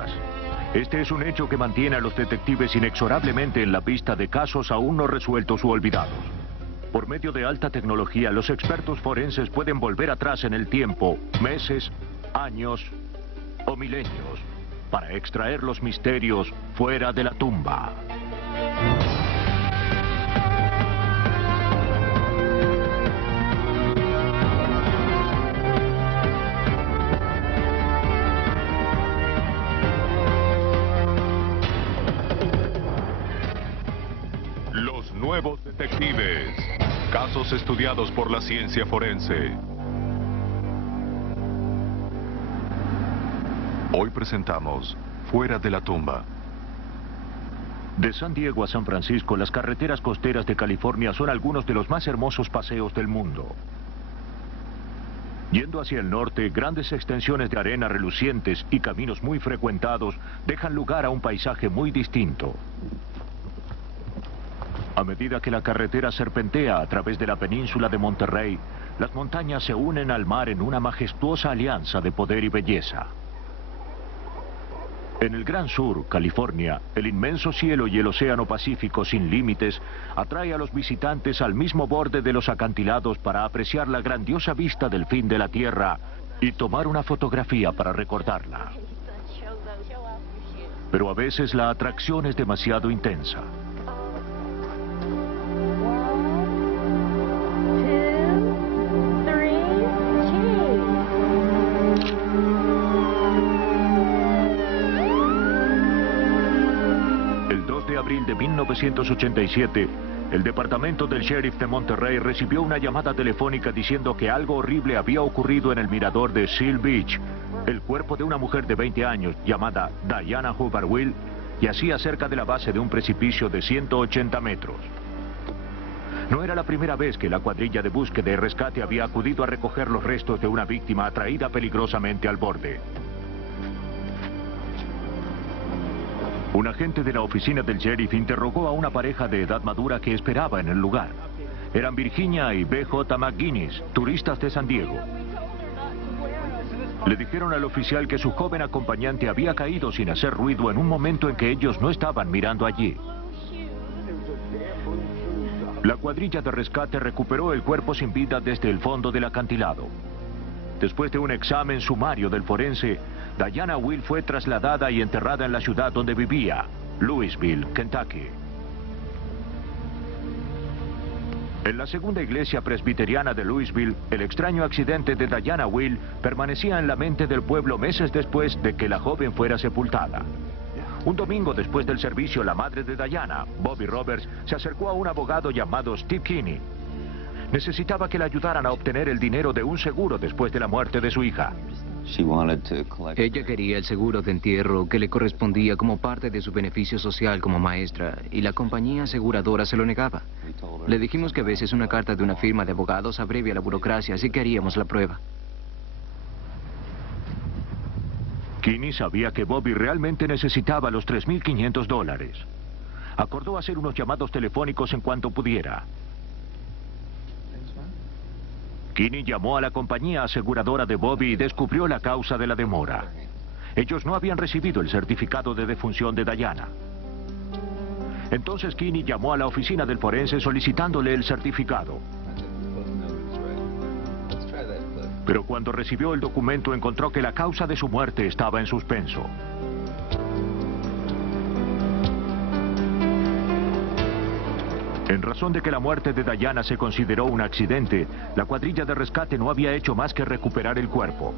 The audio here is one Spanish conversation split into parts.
vidas. Este es un hecho que mantiene a los detectives inexorablemente en la pista de casos aún no resueltos u olvidados. Por medio de alta tecnología, los expertos forenses pueden volver atrás en el tiempo, meses, años o milenios, para extraer los misterios fuera de la tumba. Los nuevos detectives. Casos estudiados por la ciencia forense. Hoy presentamos Fuera de la tumba. De San Diego a San Francisco, las carreteras costeras de California son algunos de los más hermosos paseos del mundo. Yendo hacia el norte, grandes extensiones de arena relucientes y caminos muy frecuentados dejan lugar a un paisaje muy distinto. A medida que la carretera serpentea a través de la península de Monterrey, las montañas se unen al mar en una majestuosa alianza de poder y belleza. En el Gran Sur, California, el inmenso cielo y el océano Pacífico sin límites atrae a los visitantes al mismo borde de los acantilados para apreciar la grandiosa vista del fin de la Tierra y tomar una fotografía para recordarla. Pero a veces la atracción es demasiado intensa. De 1987, el departamento del sheriff de Monterrey recibió una llamada telefónica diciendo que algo horrible había ocurrido en el mirador de Seal Beach. El cuerpo de una mujer de 20 años llamada Diana Hubbard Will yacía cerca de la base de un precipicio de 180 metros. No era la primera vez que la cuadrilla de búsqueda y rescate había acudido a recoger los restos de una víctima atraída peligrosamente al borde. Un agente de la oficina del sheriff interrogó a una pareja de edad madura que esperaba en el lugar. Eran Virginia y B.J. McGuinness, turistas de San Diego. Le dijeron al oficial que su joven acompañante había caído sin hacer ruido en un momento en que ellos no estaban mirando allí. La cuadrilla de rescate recuperó el cuerpo sin vida desde el fondo del acantilado. Después de un examen sumario del forense, Diana Will fue trasladada y enterrada en la ciudad donde vivía, Louisville, Kentucky. En la segunda iglesia presbiteriana de Louisville, el extraño accidente de Diana Will permanecía en la mente del pueblo meses después de que la joven fuera sepultada. Un domingo después del servicio, la madre de Diana, Bobby Roberts, se acercó a un abogado llamado Steve Kinney. Necesitaba que le ayudaran a obtener el dinero de un seguro después de la muerte de su hija. Ella quería el seguro de entierro que le correspondía como parte de su beneficio social como maestra, y la compañía aseguradora se lo negaba. Le dijimos que a veces una carta de una firma de abogados abrevia la burocracia, así que haríamos la prueba. Kinney sabía que Bobby realmente necesitaba los $3,500. Acordó hacer unos llamados telefónicos en cuanto pudiera. Kinney llamó a la compañía aseguradora de Bobby y descubrió la causa de la demora. Ellos no habían recibido el certificado de defunción de Diana. Entonces Kinney llamó a la oficina del forense solicitándole el certificado. Pero cuando recibió el documento encontró que la causa de su muerte estaba en suspenso. En razón de que la muerte de Diana se consideró un accidente, la cuadrilla de rescate no había hecho más que recuperar el cuerpo.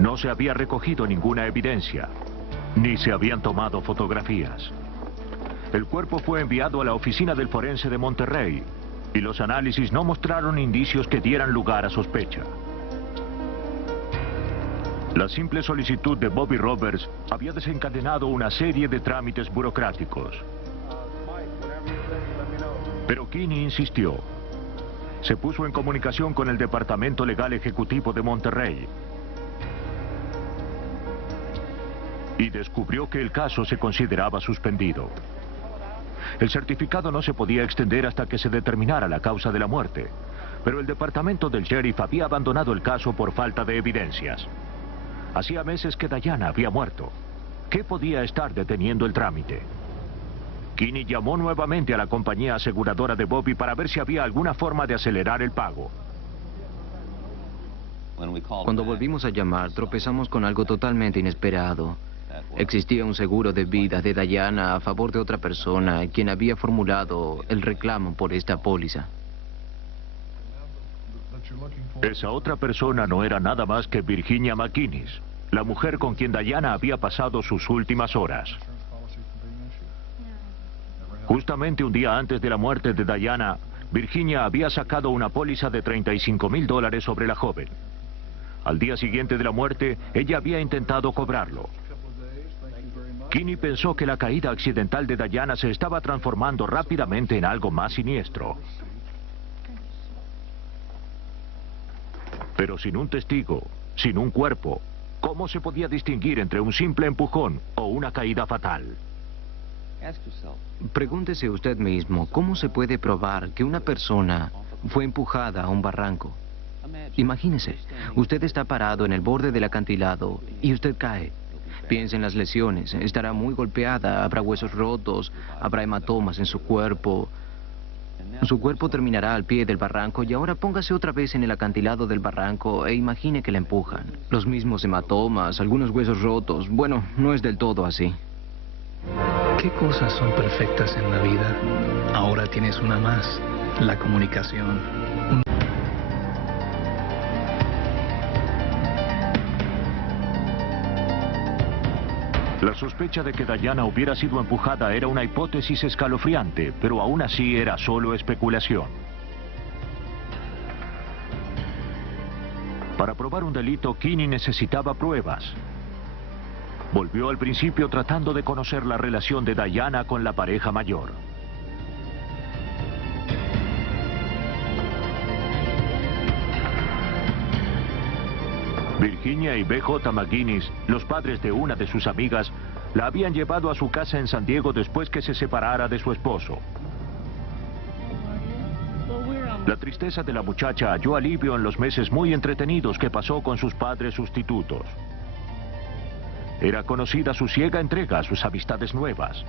No se había recogido ninguna evidencia, ni se habían tomado fotografías. El cuerpo fue enviado a la oficina del forense de Monterrey, y los análisis no mostraron indicios que dieran lugar a sospecha. La simple solicitud de Bobby Roberts había desencadenado una serie de trámites burocráticos. Pero Kinney insistió. Se puso en comunicación con el Departamento Legal Ejecutivo de Monterrey y descubrió que el caso se consideraba suspendido. El certificado no se podía extender hasta que se determinara la causa de la muerte, pero el departamento del sheriff había abandonado el caso por falta de evidencias. Hacía meses que Diana había muerto. ¿Qué podía estar deteniendo el trámite? Kinney llamó nuevamente a la compañía aseguradora de Bobby para ver si había alguna forma de acelerar el pago. Cuando volvimos a llamar, tropezamos con algo totalmente inesperado. Existía un seguro de vida de Diana a favor de otra persona, quien había formulado el reclamo por esta póliza. Esa otra persona no era nada más que Virginia McInnes, la mujer con quien Diana había pasado sus últimas horas. Justamente un día antes de la muerte de Diana, Virginia había sacado una póliza de $35,000 sobre la joven. Al día siguiente de la muerte, ella había intentado cobrarlo. Kinney pensó que la caída accidental de Diana se estaba transformando rápidamente en algo más siniestro. Pero sin un testigo, sin un cuerpo, ¿cómo se podía distinguir entre un simple empujón o una caída fatal? Pregúntese usted mismo, ¿cómo se puede probar que una persona fue empujada a un barranco? Imagínese, usted está parado en el borde del acantilado y usted cae. Piense en las lesiones, estará muy golpeada, habrá huesos rotos, habrá hematomas en su cuerpo. Su cuerpo terminará al pie del barranco y ahora póngase otra vez en el acantilado del barranco e imagine que la empujan. Los mismos hematomas, algunos huesos rotos. Bueno, no es del todo así. ¿Qué cosas son perfectas en la vida? Ahora tienes una más, la comunicación. La sospecha de que Diana hubiera sido empujada era una hipótesis escalofriante, pero aún así era solo especulación. Para probar un delito, Kinney necesitaba pruebas. Volvió al principio tratando de conocer la relación de Diana con la pareja mayor. Virginia y B.J. McInnes, los padres de una de sus amigas, la habían llevado a su casa en San Diego después que se separara de su esposo. La tristeza de la muchacha halló alivio en los meses muy entretenidos que pasó con sus padres sustitutos. Era conocida su ciega entrega a sus amistades nuevas.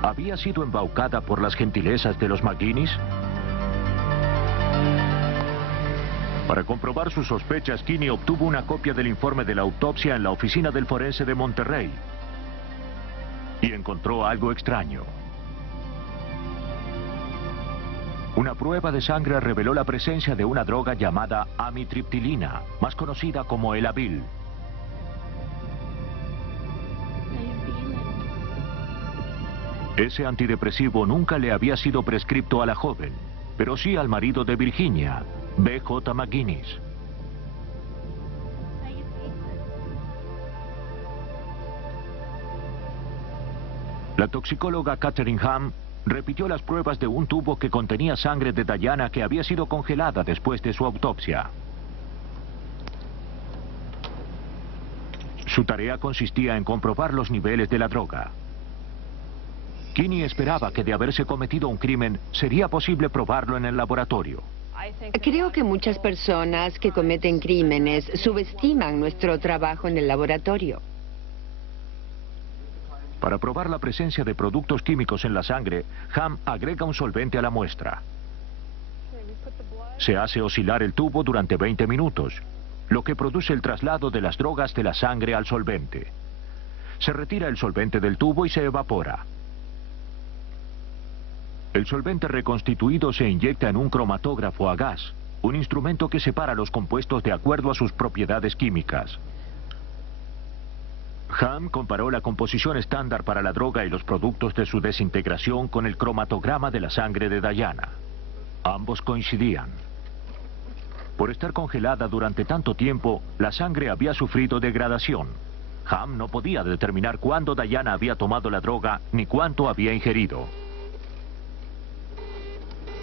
¿Había sido embaucada por las gentilezas de los McInnes? Para comprobar sus sospechas, Kinney obtuvo una copia del informe de la autopsia en la oficina del forense de Monterrey. Y encontró algo extraño. Una prueba de sangre reveló la presencia de una droga llamada amitriptilina, más conocida como el Advil. Ese antidepresivo nunca le había sido prescripto a la joven, pero sí al marido de Virginia, B.J. McInnes. La toxicóloga Catherine Ham repitió las pruebas de un tubo que contenía sangre de Diana que había sido congelada después de su autopsia. Su tarea consistía en comprobar los niveles de la droga. Kinney esperaba que de haberse cometido un crimen, sería posible probarlo en el laboratorio. Creo que muchas personas que cometen crímenes subestiman nuestro trabajo en el laboratorio. Para probar la presencia de productos químicos en la sangre, Ham agrega un solvente a la muestra. Se hace oscilar el tubo durante 20 minutos, lo que produce el traslado de las drogas de la sangre al solvente. Se retira el solvente del tubo y se evapora. El solvente reconstituido se inyecta en un cromatógrafo a gas, un instrumento que separa los compuestos de acuerdo a sus propiedades químicas. Ham comparó la composición estándar para la droga y los productos de su desintegración con el cromatograma de la sangre de Diana. Ambos coincidían. Por estar congelada durante tanto tiempo, la sangre había sufrido degradación. Ham no podía determinar cuándo Diana había tomado la droga ni cuánto había ingerido.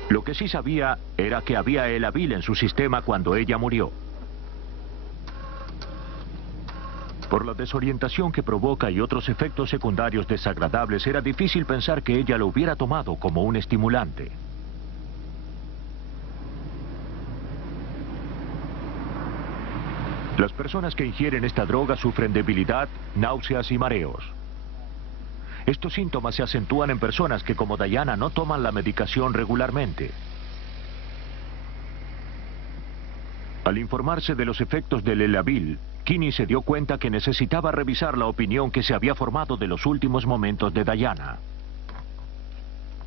Lo que sí sabía era que había el Advil en su sistema cuando ella murió. Por la desorientación que provoca y otros efectos secundarios desagradables, era difícil pensar que ella lo hubiera tomado como un estimulante. Las personas que ingieren esta droga sufren debilidad, náuseas y mareos. Estos síntomas se acentúan en personas que, como Diana, no toman la medicación regularmente. Al informarse de los efectos del Elavil, Kinney se dio cuenta que necesitaba revisar la opinión que se había formado de los últimos momentos de Diana.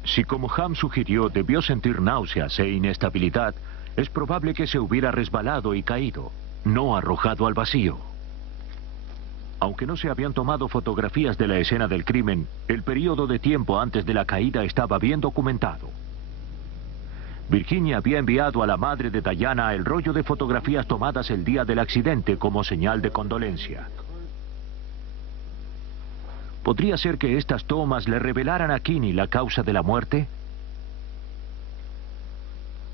Si, como Ham sugirió, debió sentir náuseas e inestabilidad, es probable que se hubiera resbalado y caído, no arrojado al vacío. Aunque no se habían tomado fotografías de la escena del crimen, el periodo de tiempo antes de la caída estaba bien documentado. Virginia había enviado a la madre de Diana el rollo de fotografías tomadas el día del accidente como señal de condolencia. ¿Podría ser que estas tomas le revelaran a Kinney la causa de la muerte?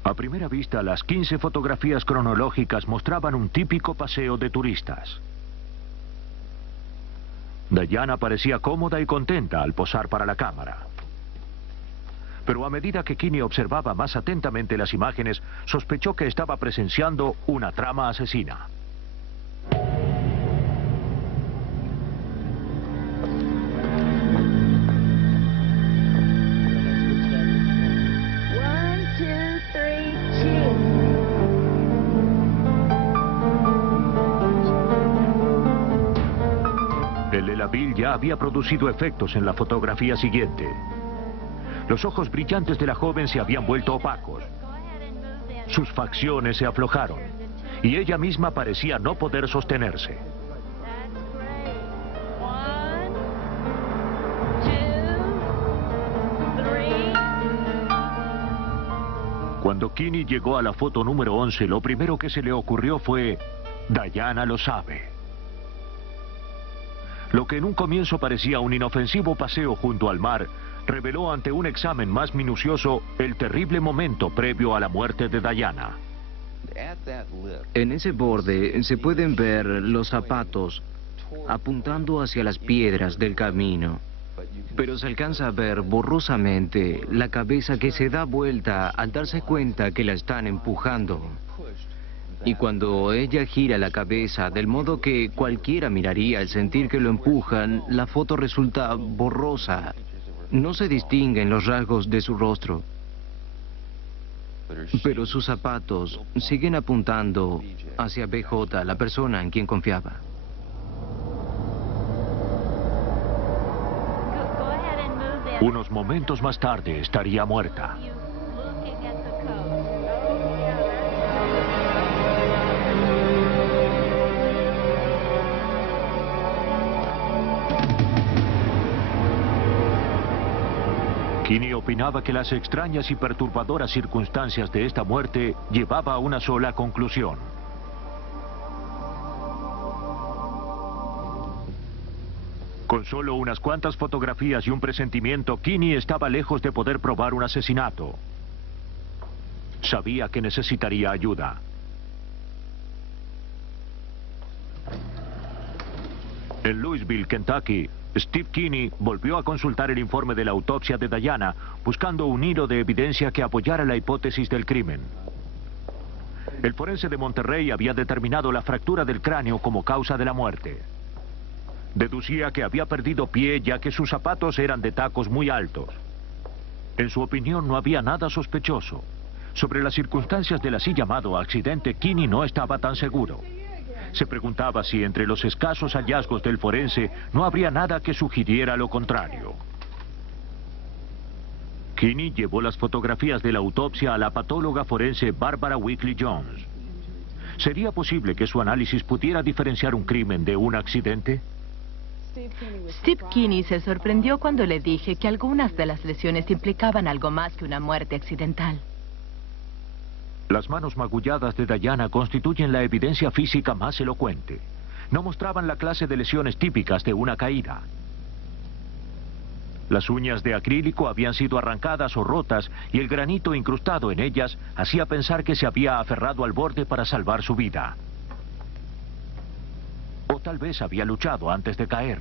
A primera vista, las 15 fotografías cronológicas mostraban un típico paseo de turistas. Diana parecía cómoda y contenta al posar para la cámara. Pero a medida que Kinney observaba más atentamente las imágenes, sospechó que estaba presenciando una trama asesina. El Elavil ya había producido efectos en la fotografía siguiente. Los ojos brillantes de la joven se habían vuelto opacos. Sus facciones se aflojaron y ella misma parecía no poder sostenerse. Cuando Kinney llegó a la foto número 11, lo primero que se le ocurrió fue: Diana lo sabe. Lo que en un comienzo parecía un inofensivo paseo junto al mar, reveló ante un examen más minucioso el terrible momento previo a la muerte de Diana. En ese borde se pueden ver los zapatos apuntando hacia las piedras del camino, pero se alcanza a ver borrosamente la cabeza que se da vuelta al darse cuenta que la están empujando. Y cuando ella gira la cabeza del modo que cualquiera miraría al sentir que lo empujan, la foto resulta borrosa. No se distinguen los rasgos de su rostro, pero sus zapatos siguen apuntando hacia BJ, la persona en quien confiaba. Unos momentos más tarde estaría muerta. Kinney opinaba que las extrañas y perturbadoras circunstancias de esta muerte llevaba a una sola conclusión. Con solo unas cuantas fotografías y un presentimiento, Kinney estaba lejos de poder probar un asesinato. Sabía que necesitaría ayuda. En Louisville, Kentucky, Steve Kinney volvió a consultar el informe de la autopsia de Diana, buscando un hilo de evidencia que apoyara la hipótesis del crimen. El forense de Monterrey había determinado la fractura del cráneo como causa de la muerte. Deducía que había perdido pie ya que sus zapatos eran de tacos muy altos. En su opinión no había nada sospechoso. Sobre las circunstancias del así llamado accidente, Kinney no estaba tan seguro. Se preguntaba si entre los escasos hallazgos del forense no habría nada que sugiriera lo contrario. Kinney llevó las fotografías de la autopsia a la patóloga forense Barbara Weekly Jones. ¿Sería posible que su análisis pudiera diferenciar un crimen de un accidente? Steve Kinney se sorprendió cuando le dije que algunas de las lesiones implicaban algo más que una muerte accidental. Las manos magulladas de Diana constituyen la evidencia física más elocuente. No mostraban la clase de lesiones típicas de una caída. Las uñas de acrílico habían sido arrancadas o rotas y el granito incrustado en ellas hacía pensar que se había aferrado al borde para salvar su vida. O tal vez había luchado antes de caer.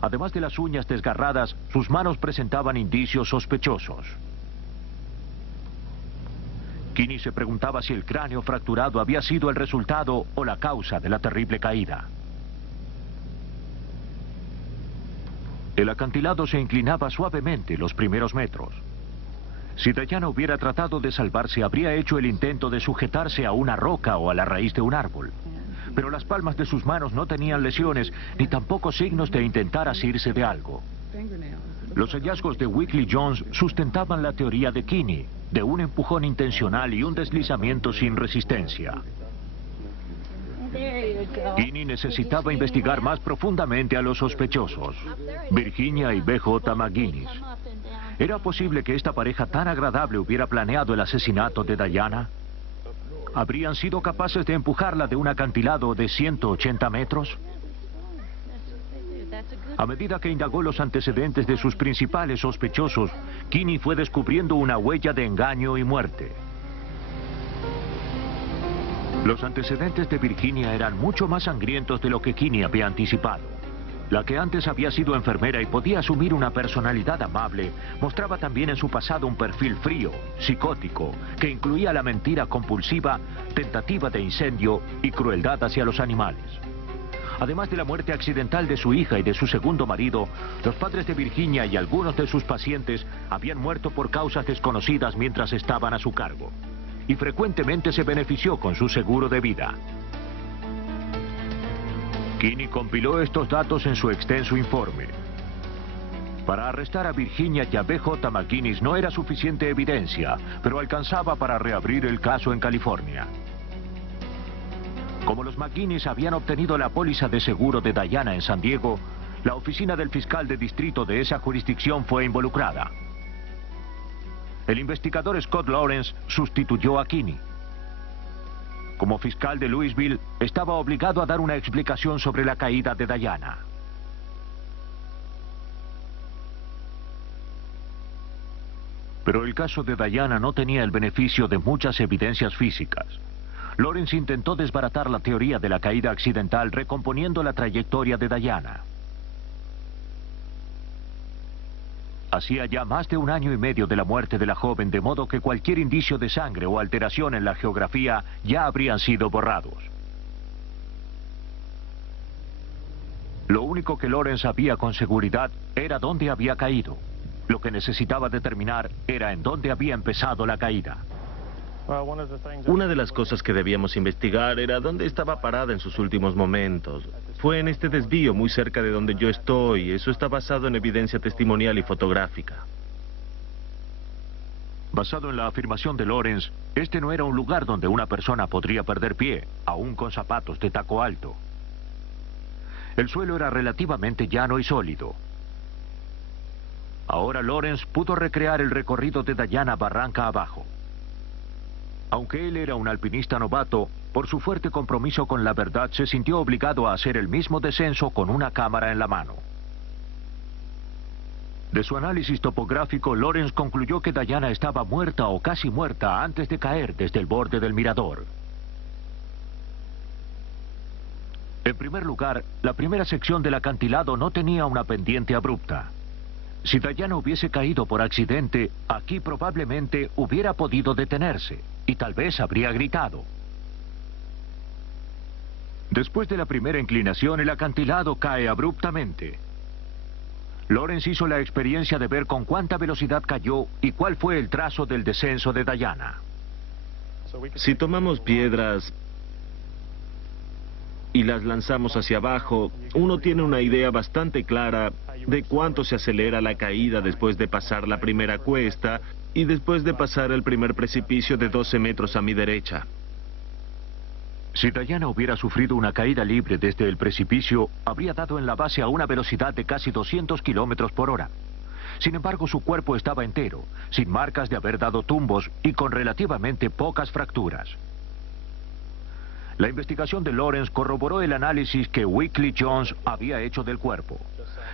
Además de las uñas desgarradas, sus manos presentaban indicios sospechosos. Kinney se preguntaba si el cráneo fracturado había sido el resultado o la causa de la terrible caída. El acantilado se inclinaba suavemente los primeros metros. Si Diana hubiera tratado de salvarse, habría hecho el intento de sujetarse a una roca o a la raíz de un árbol. Pero las palmas de sus manos no tenían lesiones, ni tampoco signos de intentar asirse de algo. Los hallazgos de Weekly Jones sustentaban la teoría de Kinney, de un empujón intencional y un deslizamiento sin resistencia. Kinney necesitaba investigar más profundamente a los sospechosos, Virginia y B.J. McGuinness. ¿Era posible que esta pareja tan agradable hubiera planeado el asesinato de Diana? ¿Habrían sido capaces de empujarla de un acantilado de 180 metros? A medida que indagó los antecedentes de sus principales sospechosos, Kinney fue descubriendo una huella de engaño y muerte. Los antecedentes de Virginia eran mucho más sangrientos de lo que Kinney había anticipado. La que antes había sido enfermera y podía asumir una personalidad amable, mostraba también en su pasado un perfil frío, psicótico, que incluía la mentira compulsiva, tentativa de incendio y crueldad hacia los animales. Además de la muerte accidental de su hija y de su segundo marido, los padres de Virginia y algunos de sus pacientes habían muerto por causas desconocidas mientras estaban a su cargo. Y frecuentemente se benefició con su seguro de vida. Kinney compiló estos datos en su extenso informe. Para arrestar a Virginia y a B.J. McGuinness no era suficiente evidencia, pero alcanzaba para reabrir el caso en California. Como los McGuinness habían obtenido la póliza de seguro de Diana en San Diego, la oficina del fiscal de distrito de esa jurisdicción fue involucrada. El investigador Scott Lawrence sustituyó a Kinney. Como fiscal de Louisville, estaba obligado a dar una explicación sobre la caída de Diana. Pero el caso de Diana no tenía el beneficio de muchas evidencias físicas. Lawrence intentó desbaratar la teoría de la caída accidental recomponiendo la trayectoria de Diana. Hacía ya más de 1 año y medio de la muerte de la joven, de modo que cualquier indicio de sangre o alteración en la geografía ya habrían sido borrados. Lo único que Lawrence sabía con seguridad era dónde había caído. Lo que necesitaba determinar era en dónde había empezado la caída. Una de las cosas que debíamos investigar era dónde estaba parada en sus últimos momentos. Fue en este desvío muy cerca de donde yo estoy. Eso está basado en evidencia testimonial y fotográfica. Basado en la afirmación de Lawrence, este no era un lugar donde una persona podría perder pie, aún con zapatos de taco alto. El suelo era relativamente llano y sólido. Ahora Lawrence pudo recrear el recorrido de Diana barranca abajo. Aunque él era un alpinista novato, por su fuerte compromiso con la verdad se sintió obligado a hacer el mismo descenso con una cámara en la mano. De su análisis topográfico, Lawrence concluyó que Diana estaba muerta o casi muerta antes de caer desde el borde del mirador. En primer lugar, la primera sección del acantilado no tenía una pendiente abrupta. Si Diana hubiese caído por accidente, aquí probablemente hubiera podido detenerse y tal vez habría gritado. Después de la primera inclinación, el acantilado cae abruptamente. Lawrence hizo la experiencia de ver con cuánta velocidad cayó y cuál fue el trazo del descenso de Diana. Si tomamos piedras y las lanzamos hacia abajo, uno tiene una idea bastante clara de cuánto se acelera la caída después de pasar la primera cuesta y después de pasar el primer precipicio de 12 metros a mi derecha. Si Diana hubiera sufrido una caída libre desde el precipicio, habría dado en la base a una velocidad de casi 200 kilómetros por hora. Sin embargo, su cuerpo estaba entero, sin marcas de haber dado tumbos y con relativamente pocas fracturas. La investigación de Lawrence corroboró el análisis que Weekly Jones había hecho del cuerpo.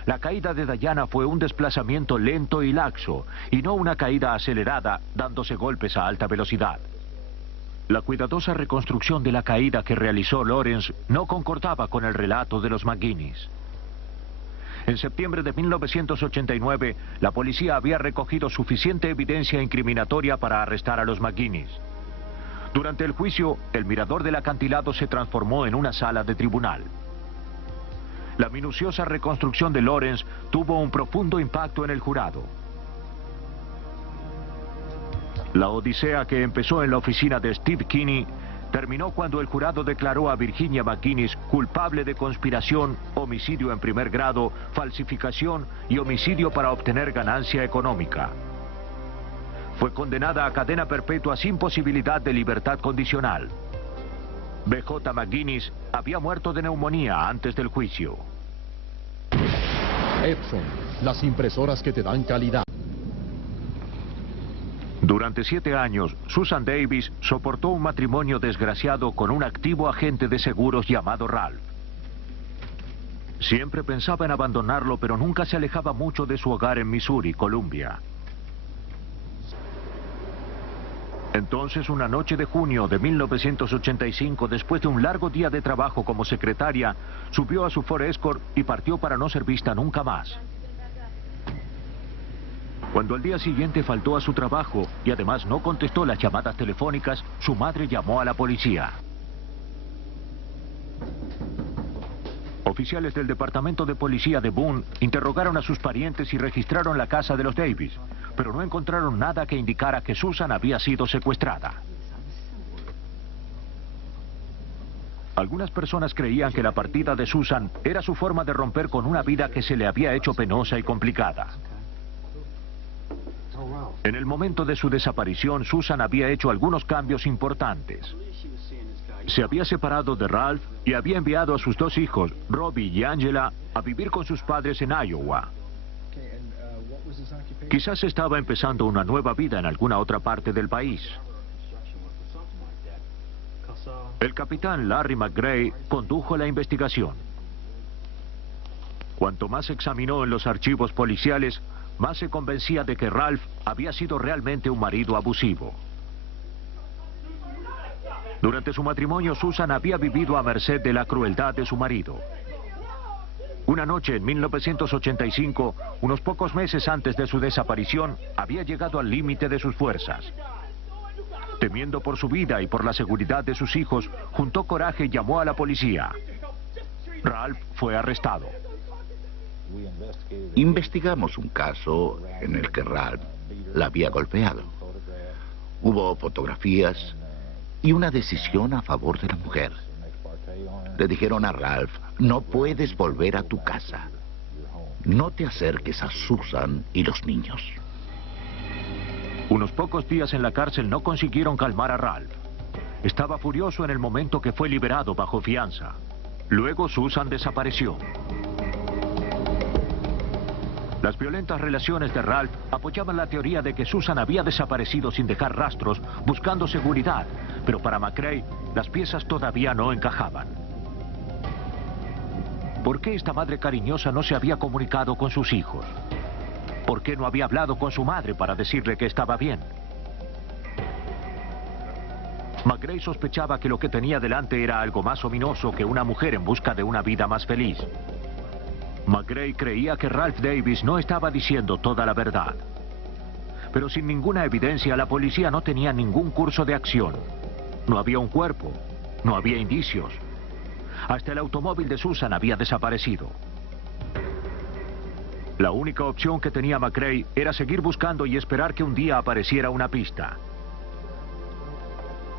La caída de Diana fue un desplazamiento lento y laxo, y no una caída acelerada, dándose golpes a alta velocidad. La cuidadosa reconstrucción de la caída que realizó Lawrence no concordaba con el relato de los McGuinness. En septiembre de 1989, la policía había recogido suficiente evidencia incriminatoria para arrestar a los McGuinness. Durante el juicio, el mirador del acantilado se transformó en una sala de tribunal. La minuciosa reconstrucción de Lawrence tuvo un profundo impacto en el jurado. La odisea que empezó en la oficina de Steve Kinney terminó cuando el jurado declaró a Virginia McGuinness culpable de conspiración, homicidio en primer grado, falsificación y homicidio para obtener ganancia económica. Fue condenada a cadena perpetua sin posibilidad de libertad condicional. B.J. McGuinness había muerto de neumonía antes del juicio. Epson, las impresoras que te dan calidad. Durante 7 años, Susan Davis soportó un matrimonio desgraciado con un activo agente de seguros llamado Ralph. Siempre pensaba en abandonarlo, pero nunca se alejaba mucho de su hogar en Missouri, Columbia. Entonces, una noche de junio de 1985, después de un largo día de trabajo como secretaria, subió a su Ford Escort y partió para no ser vista nunca más. Cuando al día siguiente faltó a su trabajo y además no contestó las llamadas telefónicas, su madre llamó a la policía. Oficiales del departamento de policía de Boone interrogaron a sus parientes y registraron la casa de los Davis, pero no encontraron nada que indicara que Susan había sido secuestrada. Algunas personas creían que la partida de Susan era su forma de romper con una vida que se le había hecho penosa y complicada. En el momento de su desaparición, Susan había hecho algunos cambios importantes. Se había separado de Ralph y había enviado a sus 2 hijos, Robbie y Angela, a vivir con sus padres en Iowa. Quizás estaba empezando una nueva vida en alguna otra parte del país. El capitán Larry McGray condujo la investigación. Cuanto más examinó en los archivos policiales, más se convencía de que Ralph había sido realmente un marido abusivo. Durante su matrimonio, Susan había vivido a merced de la crueldad de su marido. Una noche en 1985, unos pocos meses antes de su desaparición, había llegado al límite de sus fuerzas. Temiendo por su vida y por la seguridad de sus hijos, juntó coraje y llamó a la policía. Ralph fue arrestado. Investigamos un caso en el que Ralph la había golpeado. Hubo fotografías y una decisión a favor de la mujer. Le dijeron a Ralph: no puedes volver a tu casa. No te acerques a Susan y los niños. Unos pocos días en la cárcel no consiguieron calmar a Ralph. Estaba furioso en el momento que fue liberado bajo fianza. Luego Susan desapareció. Las violentas relaciones de Ralph apoyaban la teoría de que Susan había desaparecido sin dejar rastros, buscando seguridad, pero para McRae las piezas todavía no encajaban. ¿Por qué esta madre cariñosa no se había comunicado con sus hijos? ¿Por qué no había hablado con su madre para decirle que estaba bien? McRae sospechaba que lo que tenía delante era algo más ominoso que una mujer en busca de una vida más feliz. McRae creía que Ralph Davis no estaba diciendo toda la verdad. Pero sin ninguna evidencia, la policía no tenía ningún curso de acción. No había un cuerpo, no había indicios. Hasta el automóvil de Susan había desaparecido. La única opción que tenía McRae era seguir buscando y esperar que un día apareciera una pista.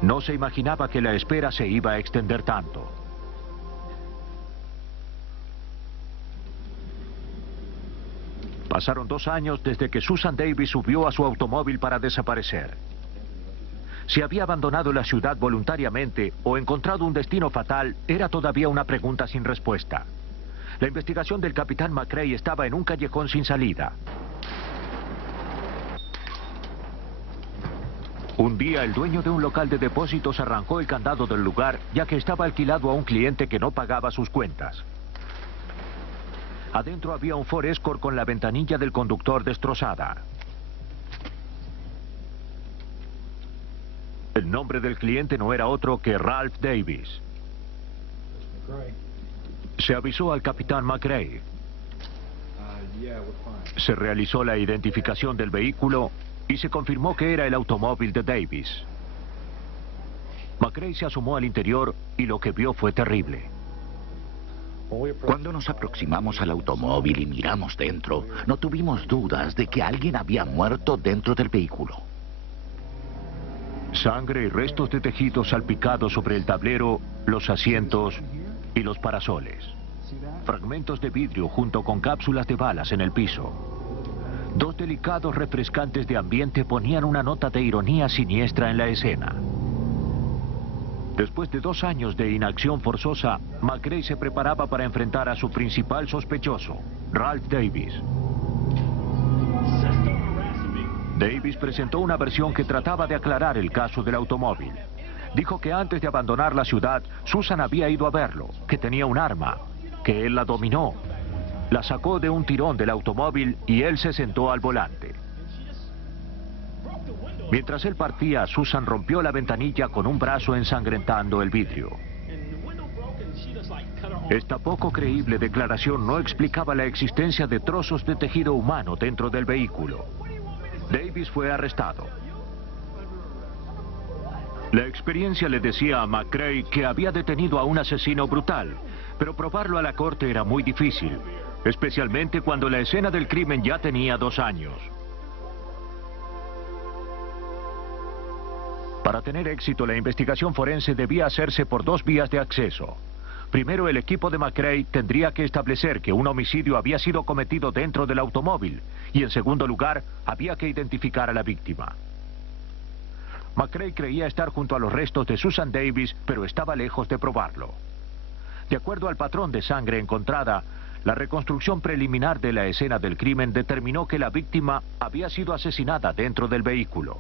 No se imaginaba que la espera se iba a extender tanto. Pasaron 2 años desde que Susan Davis subió a su automóvil para desaparecer. Si había abandonado la ciudad voluntariamente o encontrado un destino fatal, era todavía una pregunta sin respuesta. La investigación del capitán McRae estaba en un callejón sin salida. Un día, el dueño de un local de depósitos arrancó el candado del lugar, ya que estaba alquilado a un cliente que no pagaba sus cuentas. Adentro había un Ford Escort con la ventanilla del conductor destrozada. El nombre del cliente no era otro que Ralph Davis. Se avisó al capitán McRae. Se realizó la identificación del vehículo y se confirmó que era el automóvil de Davis. McRae se asomó al interior y lo que vio fue terrible. Cuando nos aproximamos al automóvil y miramos dentro, no tuvimos dudas de que alguien había muerto dentro del vehículo. Sangre y restos de tejido salpicados sobre el tablero, los asientos y los parasoles. Fragmentos de vidrio junto con cápsulas de balas en el piso. Dos delicados refrescantes de ambiente ponían una nota de ironía siniestra en la escena. Después de 2 años de inacción forzosa, McRae se preparaba para enfrentar a su principal sospechoso, Ralph Davis. Davis presentó una versión que trataba de aclarar el caso del automóvil. Dijo que antes de abandonar la ciudad, Susan había ido a verlo, que tenía un arma, que él la dominó. La sacó de un tirón del automóvil y él se sentó al volante. Mientras él partía, Susan rompió la ventanilla con un brazo ensangrentando el vidrio. Esta poco creíble declaración no explicaba la existencia de trozos de tejido humano dentro del vehículo. Davis fue arrestado. La experiencia le decía a McRae que había detenido a un asesino brutal, pero probarlo a la corte era muy difícil, especialmente cuando la escena del crimen ya tenía 2 años. Para tener éxito, la investigación forense debía hacerse por 2 vías de acceso. Primero, el equipo de McRae tendría que establecer que un homicidio había sido cometido dentro del automóvil, y en segundo lugar, había que identificar a la víctima. McRae creía estar junto a los restos de Susan Davis, pero estaba lejos de probarlo. De acuerdo al patrón de sangre encontrada, la reconstrucción preliminar de la escena del crimen determinó que la víctima había sido asesinada dentro del vehículo.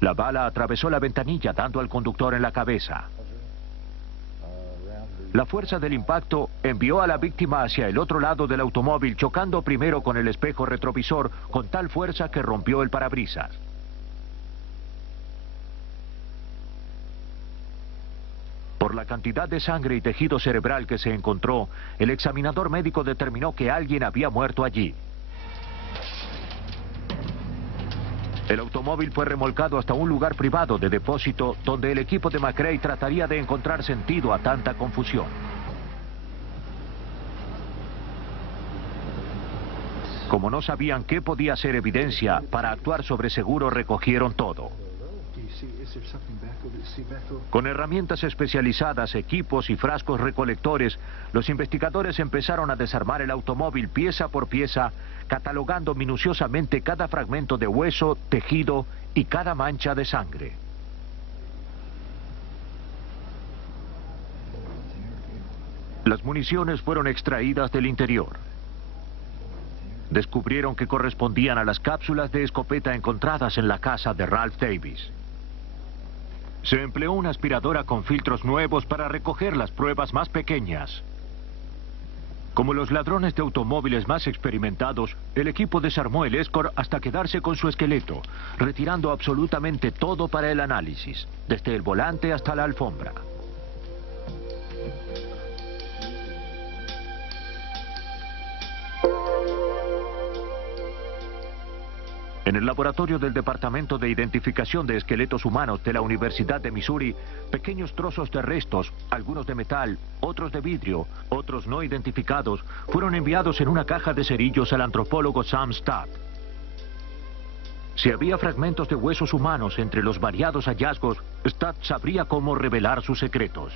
La bala atravesó la ventanilla dando al conductor en la cabeza. La fuerza del impacto envió a la víctima hacia el otro lado del automóvil, chocando primero con el espejo retrovisor con tal fuerza que rompió el parabrisas. Por la cantidad de sangre y tejido cerebral que se encontró, el examinador médico determinó que alguien había muerto allí. El automóvil fue remolcado hasta un lugar privado de depósito donde el equipo de McRae trataría de encontrar sentido a tanta confusión. Como no sabían qué podía ser evidencia, para actuar sobre seguro recogieron todo. Con herramientas especializadas, equipos y frascos recolectores, los investigadores empezaron a desarmar el automóvil pieza por pieza, catalogando minuciosamente cada fragmento de hueso, tejido y cada mancha de sangre. Las municiones fueron extraídas del interior. Descubrieron que correspondían a las cápsulas de escopeta encontradas en la casa de Ralph Davis. Se empleó una aspiradora con filtros nuevos para recoger las pruebas más pequeñas. Como los ladrones de automóviles más experimentados, el equipo desarmó el Escort hasta quedarse con su esqueleto, retirando absolutamente todo para el análisis, desde el volante hasta la alfombra. En el laboratorio del Departamento de Identificación de Esqueletos Humanos de la Universidad de Missouri, pequeños trozos de restos, algunos de metal, otros de vidrio, otros no identificados, fueron enviados en una caja de cerillos al antropólogo Sam Stapp. Si había fragmentos de huesos humanos entre los variados hallazgos, Stapp sabría cómo revelar sus secretos.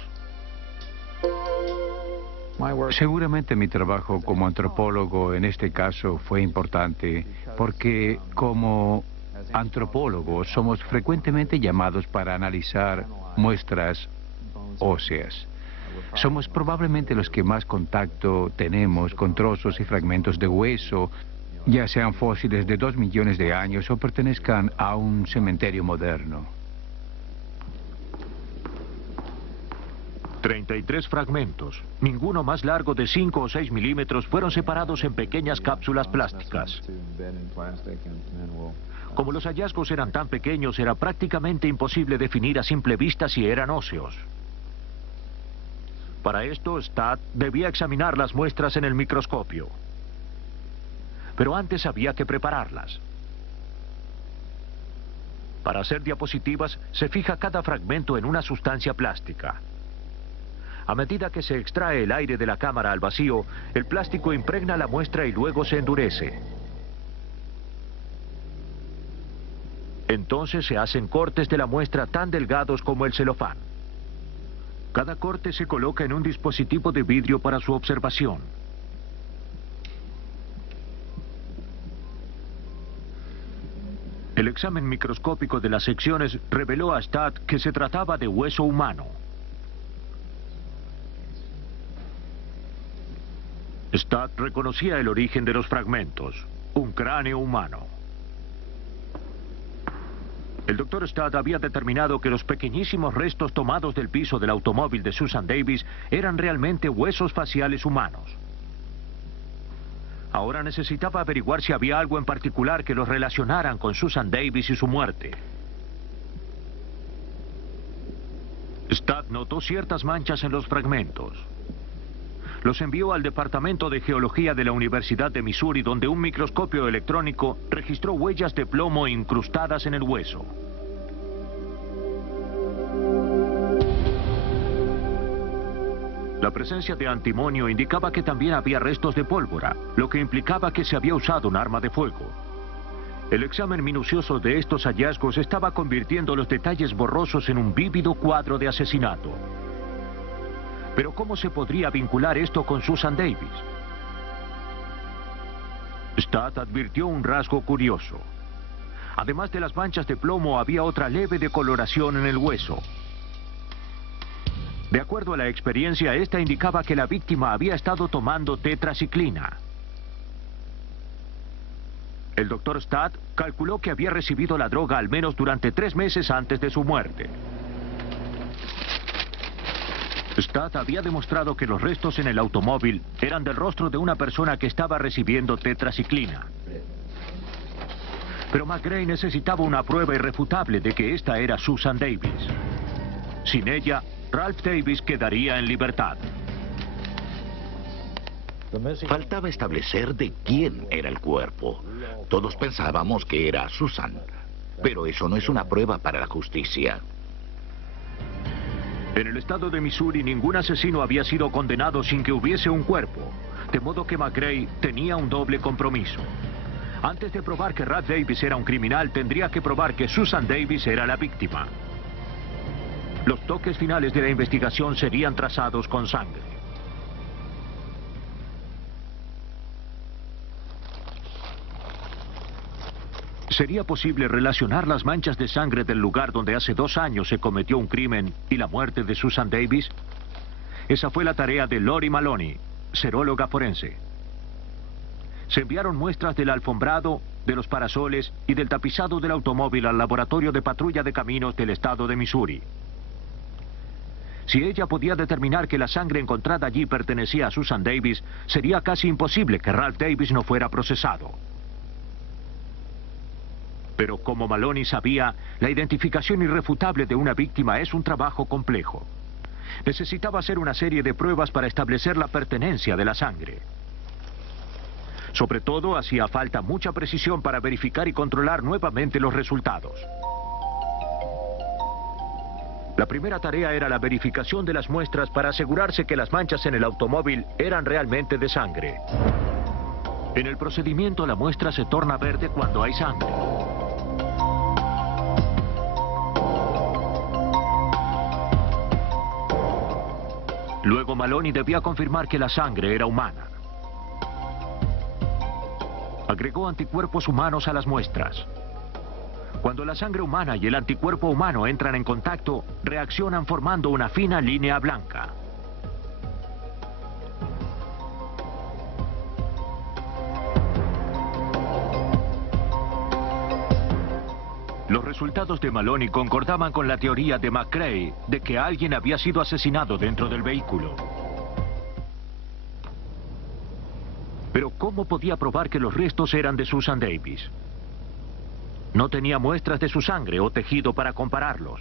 Seguramente mi trabajo como antropólogo en este caso fue importante porque como antropólogos somos frecuentemente llamados para analizar muestras óseas. Somos probablemente los que más contacto tenemos con trozos y fragmentos de hueso, ya sean fósiles de 2 millones de años o pertenezcan a un cementerio moderno. 33 fragmentos, ninguno más largo de 5 o 6 milímetros, fueron separados en pequeñas cápsulas plásticas. Como los hallazgos eran tan pequeños, era prácticamente imposible definir a simple vista si eran óseos. Para esto, Stapp debía examinar las muestras en el microscopio. Pero antes había que prepararlas. Para hacer diapositivas, se fija cada fragmento en una sustancia plástica. A medida que se extrae el aire de la cámara al vacío, el plástico impregna la muestra y luego se endurece. Entonces se hacen cortes de la muestra tan delgados como el celofán. Cada corte se coloca en un dispositivo de vidrio para su observación. El examen microscópico de las secciones reveló a Stadt que se trataba de hueso humano. Stadt reconocía el origen de los fragmentos, un cráneo humano. El Dr. Stadt había determinado que los pequeñísimos restos tomados del piso del automóvil de Susan Davis eran realmente huesos faciales humanos. Ahora necesitaba averiguar si había algo en particular que los relacionaran con Susan Davis y su muerte. Stadt notó ciertas manchas en los fragmentos. Los envió al Departamento de Geología de la Universidad de Missouri, donde un microscopio electrónico registró huellas de plomo incrustadas en el hueso. La presencia de antimonio indicaba que también había restos de pólvora, lo que implicaba que se había usado un arma de fuego. El examen minucioso de estos hallazgos estaba convirtiendo los detalles borrosos en un vívido cuadro de asesinato. Pero ¿cómo se podría vincular esto con Susan Davis? Stadt advirtió un rasgo curioso. Además de las manchas de plomo, había otra leve decoloración en el hueso. De acuerdo a la experiencia, esta indicaba que la víctima había estado tomando tetraciclina. El Dr. Stadt calculó que había recibido la droga al menos durante 3 meses antes de su muerte. Stadt había demostrado que los restos en el automóvil eran del rostro de una persona que estaba recibiendo tetraciclina. Pero McGray necesitaba una prueba irrefutable de que esta era Susan Davis. Sin ella, Ralph Davis quedaría en libertad. Faltaba establecer de quién era el cuerpo. Todos pensábamos que era Susan, pero eso no es una prueba para la justicia. En el estado de Missouri, ningún asesino había sido condenado sin que hubiese un cuerpo, de modo que McGray tenía un doble compromiso. Antes de probar que Ralph Davis era un criminal, tendría que probar que Susan Davis era la víctima. Los toques finales de la investigación serían trazados con sangre. ¿Sería posible relacionar las manchas de sangre del lugar donde hace 2 años se cometió un crimen y la muerte de Susan Davis? Esa fue la tarea de Lori Maloney, seróloga forense. Se enviaron muestras del alfombrado, de los parasoles y del tapizado del automóvil al laboratorio de patrulla de caminos del estado de Missouri. Si ella podía determinar que la sangre encontrada allí pertenecía a Susan Davis, sería casi imposible que Ralph Davis no fuera procesado. Pero como Maloney sabía, la identificación irrefutable de una víctima es un trabajo complejo. Necesitaba hacer una serie de pruebas para establecer la pertenencia de la sangre. Sobre todo, hacía falta mucha precisión para verificar y controlar nuevamente los resultados. La primera tarea era la verificación de las muestras para asegurarse que las manchas en el automóvil eran realmente de sangre. En el procedimiento, la muestra se torna verde cuando hay sangre. Luego Maloney debía confirmar que la sangre era humana. Agregó anticuerpos humanos a las muestras. Cuando la sangre humana y el anticuerpo humano entran en contacto, reaccionan formando una fina línea blanca. Los resultados de Maloney concordaban con la teoría de McGray de que alguien había sido asesinado dentro del vehículo. Pero ¿cómo podía probar que los restos eran de Susan Davis? No tenía muestras de su sangre o tejido para compararlos.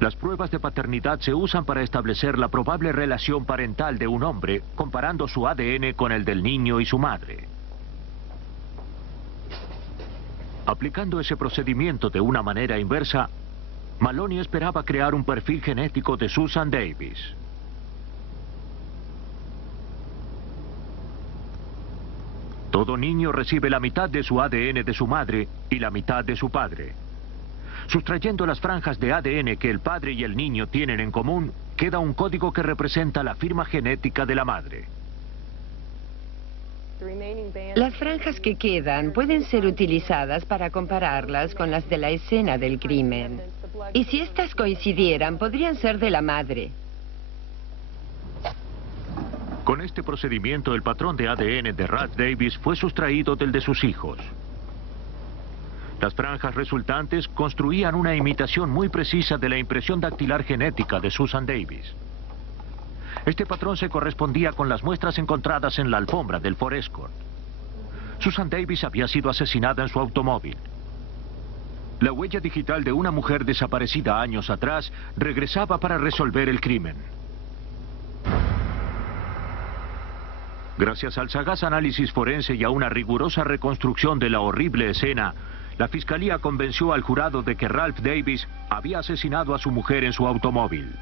Las pruebas de paternidad se usan para establecer la probable relación parental de un hombre, comparando su ADN con el del niño y su madre. Aplicando ese procedimiento de una manera inversa, Maloney esperaba crear un perfil genético de Susan Davis. Todo niño recibe la mitad de su ADN de su madre y la mitad de su padre. Sustrayendo las franjas de ADN que el padre y el niño tienen en común, queda un código que representa la firma genética de la madre. Las franjas que quedan pueden ser utilizadas para compararlas con las de la escena del crimen. Y si estas coincidieran, podrían ser de la madre. Con este procedimiento, el patrón de ADN de Ralph Davis fue sustraído del de sus hijos. Las franjas resultantes construían una imitación muy precisa de la impresión dactilar genética de Susan Davis. Este patrón se correspondía con las muestras encontradas en la alfombra del Ford Escort. Susan Davis había sido asesinada en su automóvil. La huella digital de una mujer desaparecida años atrás regresaba para resolver el crimen. Gracias al sagaz análisis forense y a una rigurosa reconstrucción de la horrible escena, la fiscalía convenció al jurado de que Ralph Davis había asesinado a su mujer en su automóvil.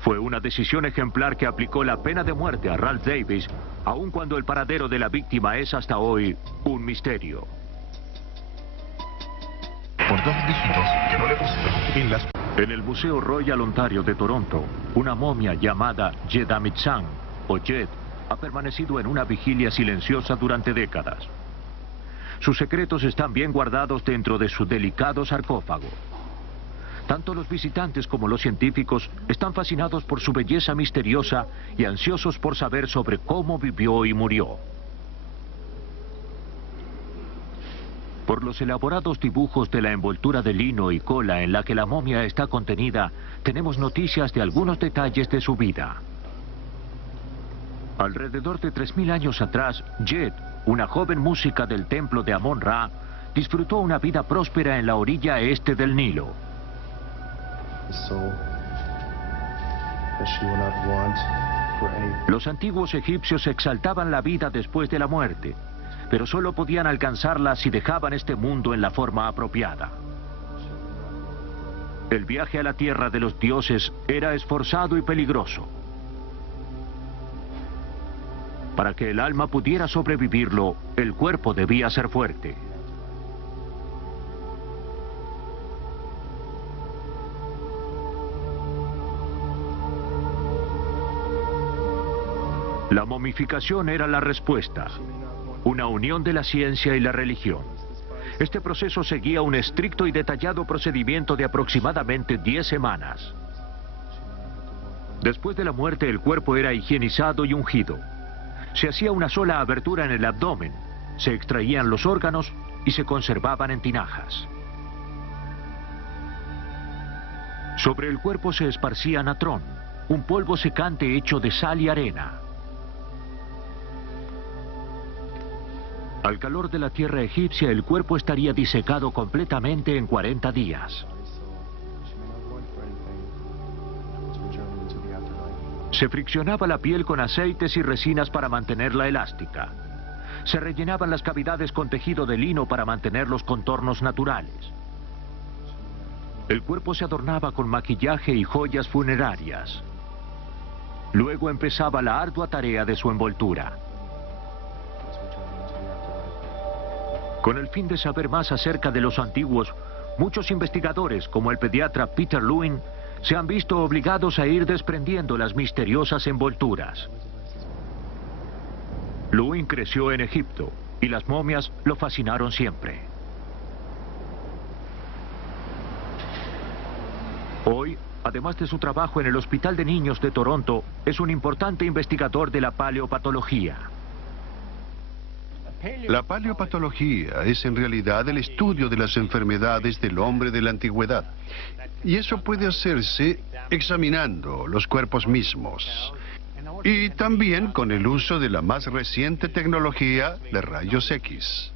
Fue una decisión ejemplar que aplicó la pena de muerte a Ralph Davis, aun cuando el paradero de la víctima es hasta hoy un misterio. Por 2 dígitos que no le pusieron En el Museo Royal Ontario de Toronto, una momia llamada Jedamitzan, o Jed, ha permanecido en una vigilia silenciosa durante décadas. Sus secretos están bien guardados dentro de su delicado sarcófago. Tanto los visitantes como los científicos están fascinados por su belleza misteriosa y ansiosos por saber sobre cómo vivió y murió. Por los elaborados dibujos de la envoltura de lino y cola en la que la momia está contenida, tenemos noticias de algunos detalles de su vida. Alrededor de 3000 años atrás, Jed, una joven música del templo de Amon-Ra, disfrutó una vida próspera en la orilla este del Nilo. Los antiguos egipcios exaltaban la vida después de la muerte, pero solo podían alcanzarla si dejaban este mundo en la forma apropiada. El viaje a la tierra de los dioses era esforzado y peligroso. Para que el alma pudiera sobrevivirlo, el cuerpo debía ser fuerte. La momificación era la respuesta, una unión de la ciencia y la religión. Este proceso seguía un estricto y detallado procedimiento de aproximadamente 10 semanas. Después de la muerte, el cuerpo era higienizado y ungido. Se hacía una sola abertura en el abdomen, se extraían los órganos y se conservaban en tinajas. Sobre el cuerpo se esparcía natrón, un polvo secante hecho de sal y arena. Al calor de la tierra egipcia, el cuerpo estaría disecado completamente en 40 días. Se friccionaba la piel con aceites y resinas para mantenerla elástica. Se rellenaban las cavidades con tejido de lino para mantener los contornos naturales. El cuerpo se adornaba con maquillaje y joyas funerarias. Luego empezaba la ardua tarea de su envoltura. Con el fin de saber más acerca de los antiguos, muchos investigadores, como el pediatra Peter Lewin, se han visto obligados a ir desprendiendo las misteriosas envolturas. Lewin creció en Egipto y las momias lo fascinaron siempre. Hoy, además de su trabajo en el Hospital de Niños de Toronto, es un importante investigador de la paleopatología. La paleopatología es en realidad el estudio de las enfermedades del hombre de la antigüedad. Y eso puede hacerse examinando los cuerpos mismos. Y también con el uso de la más reciente tecnología de rayos X.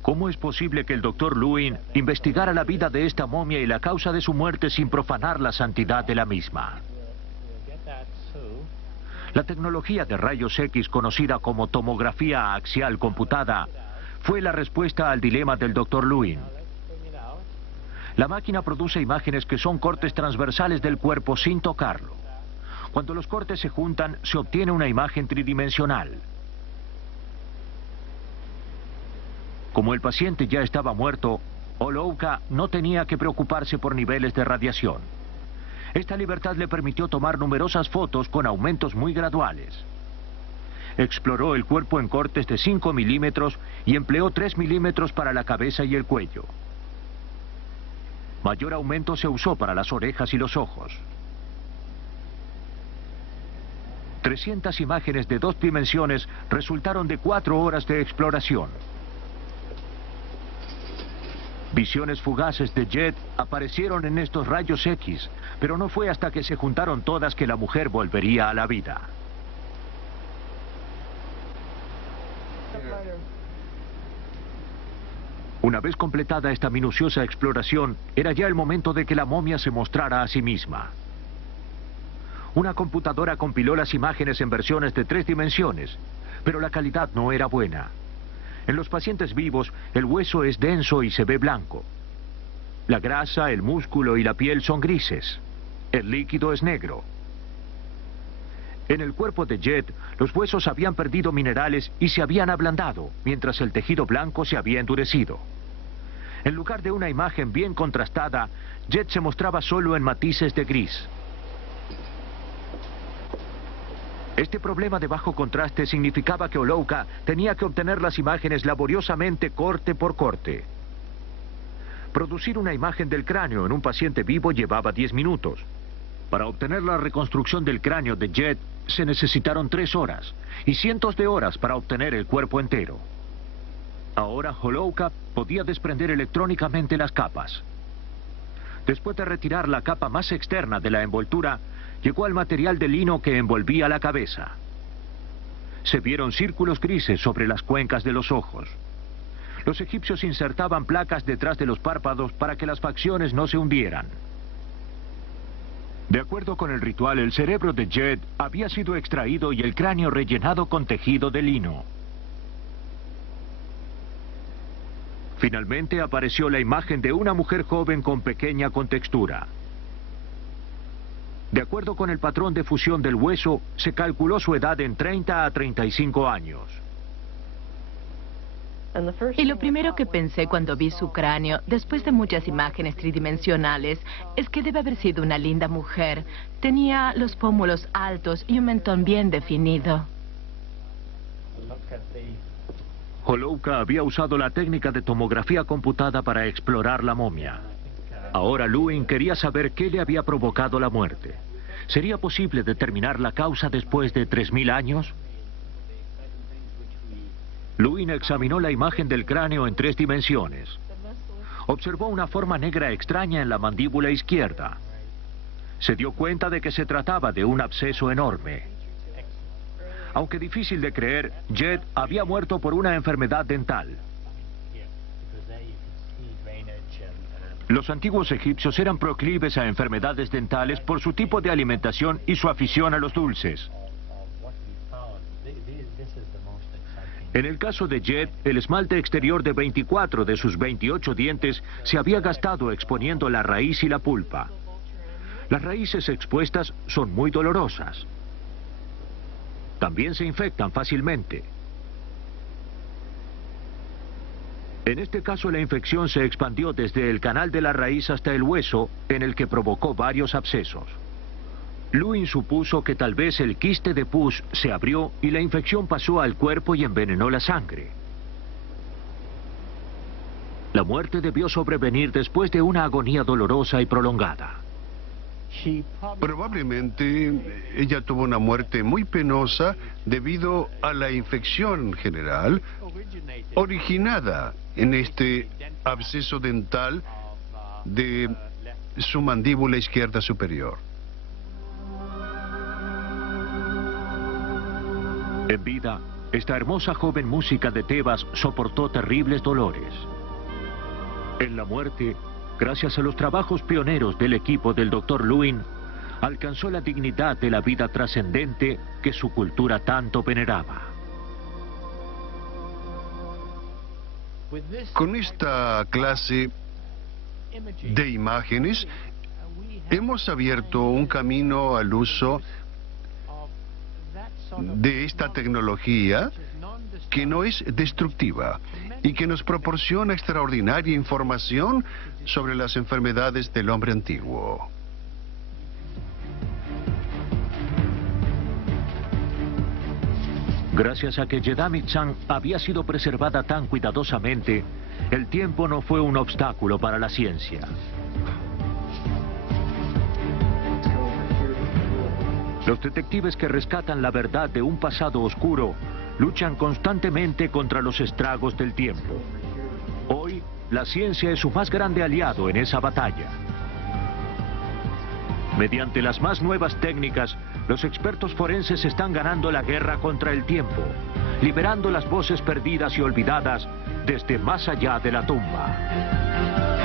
¿Cómo es posible que el Dr. Lewin investigara la vida de esta momia y la causa de su muerte sin profanar la santidad de la misma? La tecnología de rayos X, conocida como tomografía axial computada, fue la respuesta al dilema del Dr. Lewin. La máquina produce imágenes que son cortes transversales del cuerpo sin tocarlo. Cuando los cortes se juntan, se obtiene una imagen tridimensional. Como el paciente ya estaba muerto, Holouka no tenía que preocuparse por niveles de radiación. Esta libertad le permitió tomar numerosas fotos con aumentos muy graduales. Exploró el cuerpo en cortes de 5 milímetros y empleó 3 milímetros para la cabeza y el cuello. Mayor aumento se usó para las orejas y los ojos. 300 imágenes de 2 dimensiones resultaron de 4 horas de exploración. Visiones fugaces de Jet aparecieron en estos rayos X, pero no fue hasta que se juntaron todas que la mujer volvería a la vida. Una vez completada esta minuciosa exploración, era ya el momento de que la momia se mostrara a sí misma. Una computadora compiló las imágenes en versiones de 3 dimensiones, pero la calidad no era buena. En los pacientes vivos, el hueso es denso y se ve blanco. La grasa, el músculo y la piel son grises. El líquido es negro. En el cuerpo de Jet, los huesos habían perdido minerales y se habían ablandado, mientras el tejido blanco se había endurecido. En lugar de una imagen bien contrastada, Jet se mostraba solo en matices de gris. Este problema de bajo contraste significaba que Holouka tenía que obtener las imágenes laboriosamente corte por corte. Producir una imagen del cráneo en un paciente vivo llevaba 10 minutos. Para obtener la reconstrucción del cráneo de Jet se necesitaron 3 horas y cientos de horas para obtener el cuerpo entero. Ahora Holouka podía desprender electrónicamente las capas. Después de retirar la capa más externa de la envoltura, llegó al material de lino que envolvía la cabeza. Se vieron círculos grises sobre las cuencas de los ojos. Los egipcios insertaban placas detrás de los párpados para que las facciones no se hundieran. De acuerdo con el ritual, el cerebro de Jet había sido extraído y el cráneo rellenado con tejido de lino. Finalmente apareció la imagen de una mujer joven con pequeña contextura. De acuerdo con el patrón de fusión del hueso, se calculó su edad en 30 a 35 años. Y lo primero que pensé cuando vi su cráneo, después de muchas imágenes tridimensionales, es que debe haber sido una linda mujer. Tenía los pómulos altos y un mentón bien definido. Holouka había usado la técnica de tomografía computada para explorar la momia. Ahora Lewin quería saber qué le había provocado la muerte. ¿Sería posible determinar la causa después de 3000 años? Lewin examinó la imagen del cráneo en 3 dimensiones. Observó una forma negra extraña en la mandíbula izquierda. Se dio cuenta de que se trataba de un absceso enorme. Aunque difícil de creer, Jet había muerto por una enfermedad dental. Los antiguos egipcios eran proclives a enfermedades dentales por su tipo de alimentación y su afición a los dulces. En el caso de Jet, el esmalte exterior de 24 de sus 28 dientes se había gastado exponiendo la raíz y la pulpa. Las raíces expuestas son muy dolorosas. También se infectan fácilmente. En este caso la infección se expandió desde el canal de la raíz hasta el hueso, en el que provocó varios abscesos. Lewin supuso que tal vez el quiste de pus se abrió y la infección pasó al cuerpo y envenenó la sangre. La muerte debió sobrevenir después de una agonía dolorosa y prolongada. Probablemente ella tuvo una muerte muy penosa debido a la infección general originada en este absceso dental de su mandíbula izquierda superior. En vida, esta hermosa joven música de Tebas soportó terribles dolores. En la muerte, gracias a los trabajos pioneros del equipo del Dr. Lewin, alcanzó la dignidad de la vida trascendente que su cultura tanto veneraba. Con esta clase de imágenes hemos abierto un camino al uso de esta tecnología que no es destructiva y que nos proporciona extraordinaria información sobre las enfermedades del hombre antiguo. Gracias a que Yedamit-san había sido preservada tan cuidadosamente, el tiempo no fue un obstáculo para la ciencia. Los detectives que rescatan la verdad de un pasado oscuro luchan constantemente contra los estragos del tiempo. Hoy, la ciencia es su más grande aliado en esa batalla. Mediante las más nuevas técnicas, los expertos forenses están ganando la guerra contra el tiempo, liberando las voces perdidas y olvidadas desde más allá de la tumba.